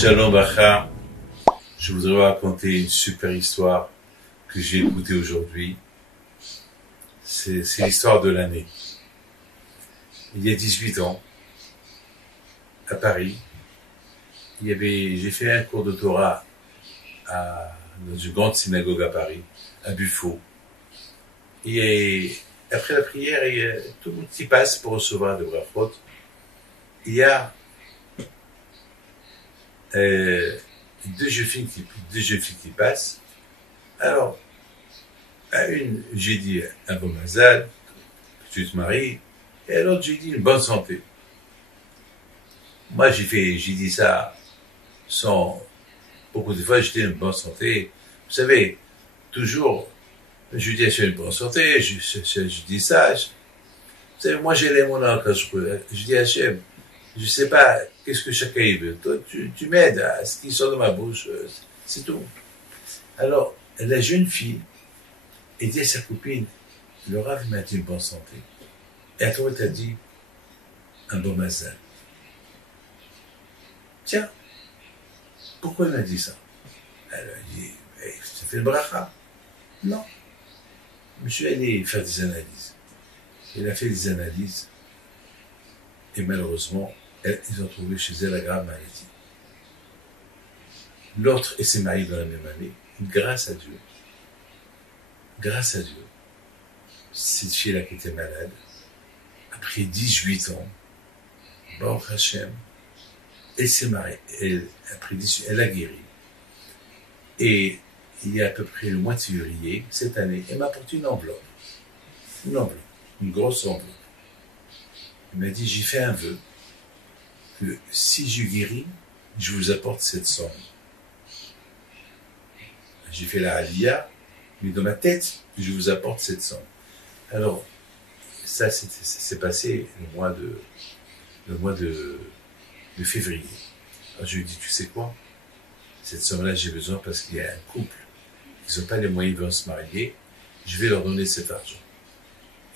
Shalom Bacha, je voudrais vous raconter une super histoire que j'ai écoutée aujourd'hui. C'est l'histoire de l'année. Il y a 18 ans, à Paris, j'ai fait un cours de Torah dans une grande synagogue à Paris, à Buffo. Et après la prière, tout le monde qui passe pour recevoir de brachot. Il y a deux jeunes filles qui passent. Alors, à une, j'ai dit un bon mazal, que tu te maries, et à l'autre, j'ai dit une bonne santé. Moi, j'ai dit ça sans, beaucoup de fois, j'ai dit une bonne santé. Vous savez, toujours, je dis une bonne santé, je dis ça. Vous savez, moi, j'ai les mots là, quand je dis Hachem, je sais pas, qu'est-ce que chacun y veut. Toi, tu m'aides à ce qui sort de ma bouche, c'est tout. Alors, la jeune fille, elle dit à sa copine, le Rav m'a dit une bonne santé. Et à toi, t'as dit un bon mazal. Tiens, pourquoi elle m'a dit ça? Elle a dit, ça fait le bracha. Non. Je suis allé faire des analyses. Elle a fait des analyses. Et malheureusement, ils ont trouvé chez elle la grave maladie. L'autre, elle s'est mariée dans la même année. Grâce à Dieu, cette fille-là qui était malade, après 18 ans, Baruch Hashem, elle s'est mariée. Après 18 elle a guéri. Et il y a à peu près le mois de février, cette année, elle m'a apporté une enveloppe. Une grosse enveloppe. Elle m'a dit, j'ai fait un vœu, que si je guéris, je vous apporte cette somme. J'ai fait la aliyah, mais dans ma tête, je vous apporte cette somme. Alors, ça s'est passé le mois de février. Alors je lui ai dit, tu sais quoi? Cette somme-là, j'ai besoin parce qu'il y a un couple, ils n'ont pas les moyens de se marier, je vais leur donner cet argent.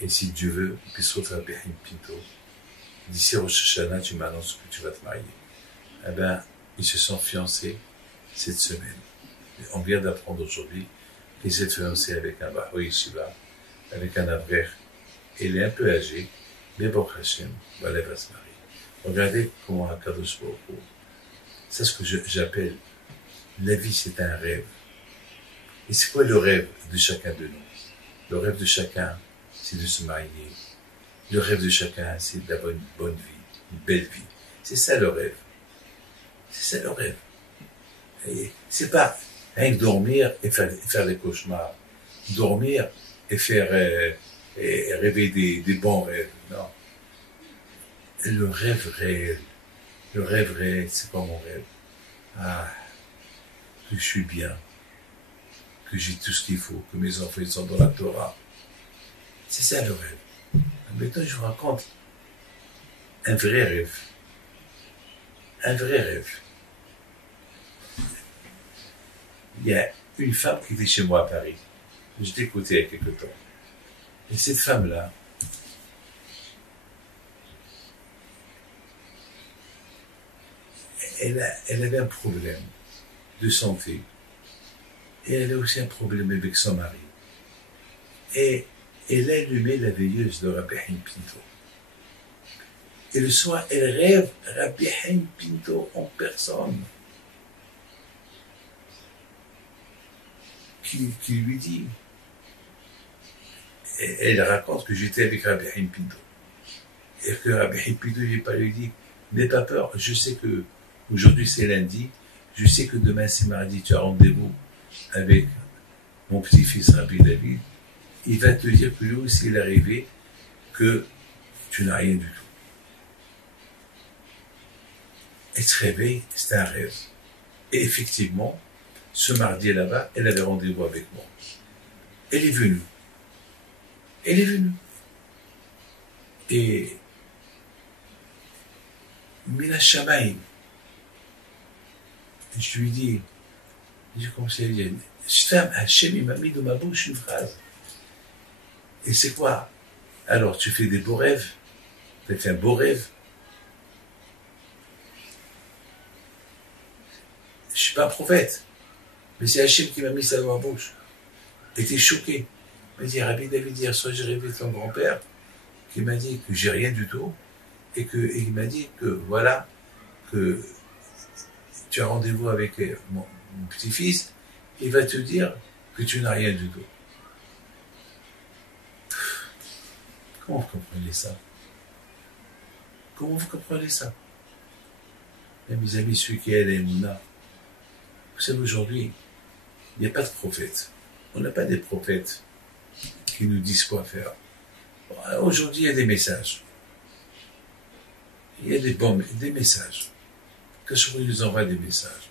Et si Dieu veut, ils puissent refaire Behim Pinto. D'ici Rosh Hashanah, tu m'annonces que tu vas te marier. Eh bien, ils se sont fiancés cette semaine. On vient d'apprendre aujourd'hui qu'il s'est fiancé avec un Bahou Yeshiva, avec un Avrer. Il est un peu âgé, mais Baruch Hashem, elle va se marier. Regardez comment Hakadosh Baruch Hu, c'est ce que j'appelle, la vie c'est un rêve. Et c'est quoi le rêve de chacun de nous? Le rêve de chacun, c'est de se marier. Le rêve de chacun, c'est d'avoir une bonne vie, une belle vie. C'est ça le rêve. C'est ça le rêve. Et c'est pas rien que dormir et faire des cauchemars. Dormir et faire et rêver des bons rêves. Non. Le rêve réel, c'est pas mon rêve. Ah, que je suis bien, que j'ai tout ce qu'il faut, que mes enfants sont dans la Torah. C'est ça le rêve. Maintenant, je vous raconte un vrai rêve. Un vrai rêve. Il y a une femme qui était chez moi à Paris. Je l'ai écoutée il y a quelque temps. Et cette femme-là, elle avait un problème de santé. Et elle a aussi un problème avec son mari. Et elle a allumé la veilleuse de Rabbi Haim Pinto. Et le soir, elle rêve Rabbi Haim Pinto en personne. Qui lui dit, et elle raconte que j'étais avec Rabbi Haim Pinto. Et que Rabbi Haim Pinto lui dit, n'aie pas peur, je sais que aujourd'hui c'est lundi, je sais que demain c'est mardi, tu as rendez-vous avec mon petit-fils Rabbi David. Il va te dire que lui aussi il est arrivé, que tu n'as rien du tout. Elle se réveille, c'est un rêve. Et effectivement, ce mardi là-bas, elle avait rendez-vous avec moi. Elle est venue. Et Mina Shamaim, je lui dis, j'ai commencé à dire, Hachem, il m'a mis dans ma bouche une phrase. Et c'est quoi? Alors, tu fais des beaux rêves? Tu as fait un beau rêve? pas un prophète. Mais c'est Hachem qui m'a mis ça dans ma bouche. J'étais choqué. Il m'a dit, Rabbi David, hier soir, j'ai rêvé de ton grand-père, qui m'a dit que j'ai rien du tout, et il m'a dit que, voilà, que tu as rendez-vous avec mon petit-fils, il va te dire que tu n'as rien du tout. Comment vous comprenez ça? Comment vous comprenez ça? Et mes amis, ceux qui aident Emouna, vous savez, aujourd'hui, il n'y a pas de prophète. On n'a pas des prophètes qui nous disent quoi faire. Aujourd'hui, il y a des messages. Il y a des messages. Que je nous envoie des messages.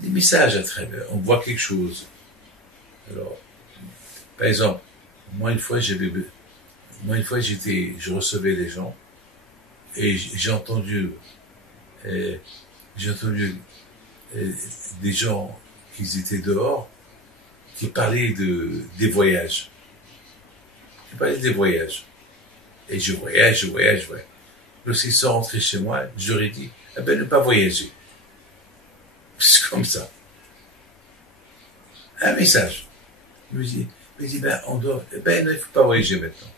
Des messages à travers. On voit quelque chose. Alors, par exemple, moi une fois, je recevais des gens et j'ai entendu des gens qui étaient dehors qui parlaient des voyages. Qui parlaient des voyages. Et je voyage. Lorsqu'ils sont rentrés chez moi, je leur ai dit, eh ben, ne pas voyager. C'est comme ça. Un message. Il me dit, ben, il ne faut pas voyager maintenant.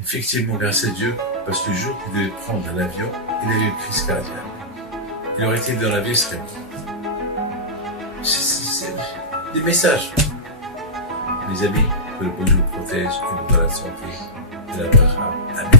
Effectivement, grâce à Dieu, parce que le jour qu'il devait prendre l'avion, il avait une crise cardiaque. Il aurait été dans l'avion, il serait mort. C'est des messages. Mes amis, que le bon Dieu vous protège et vous donne la santé et la bracha. Amen.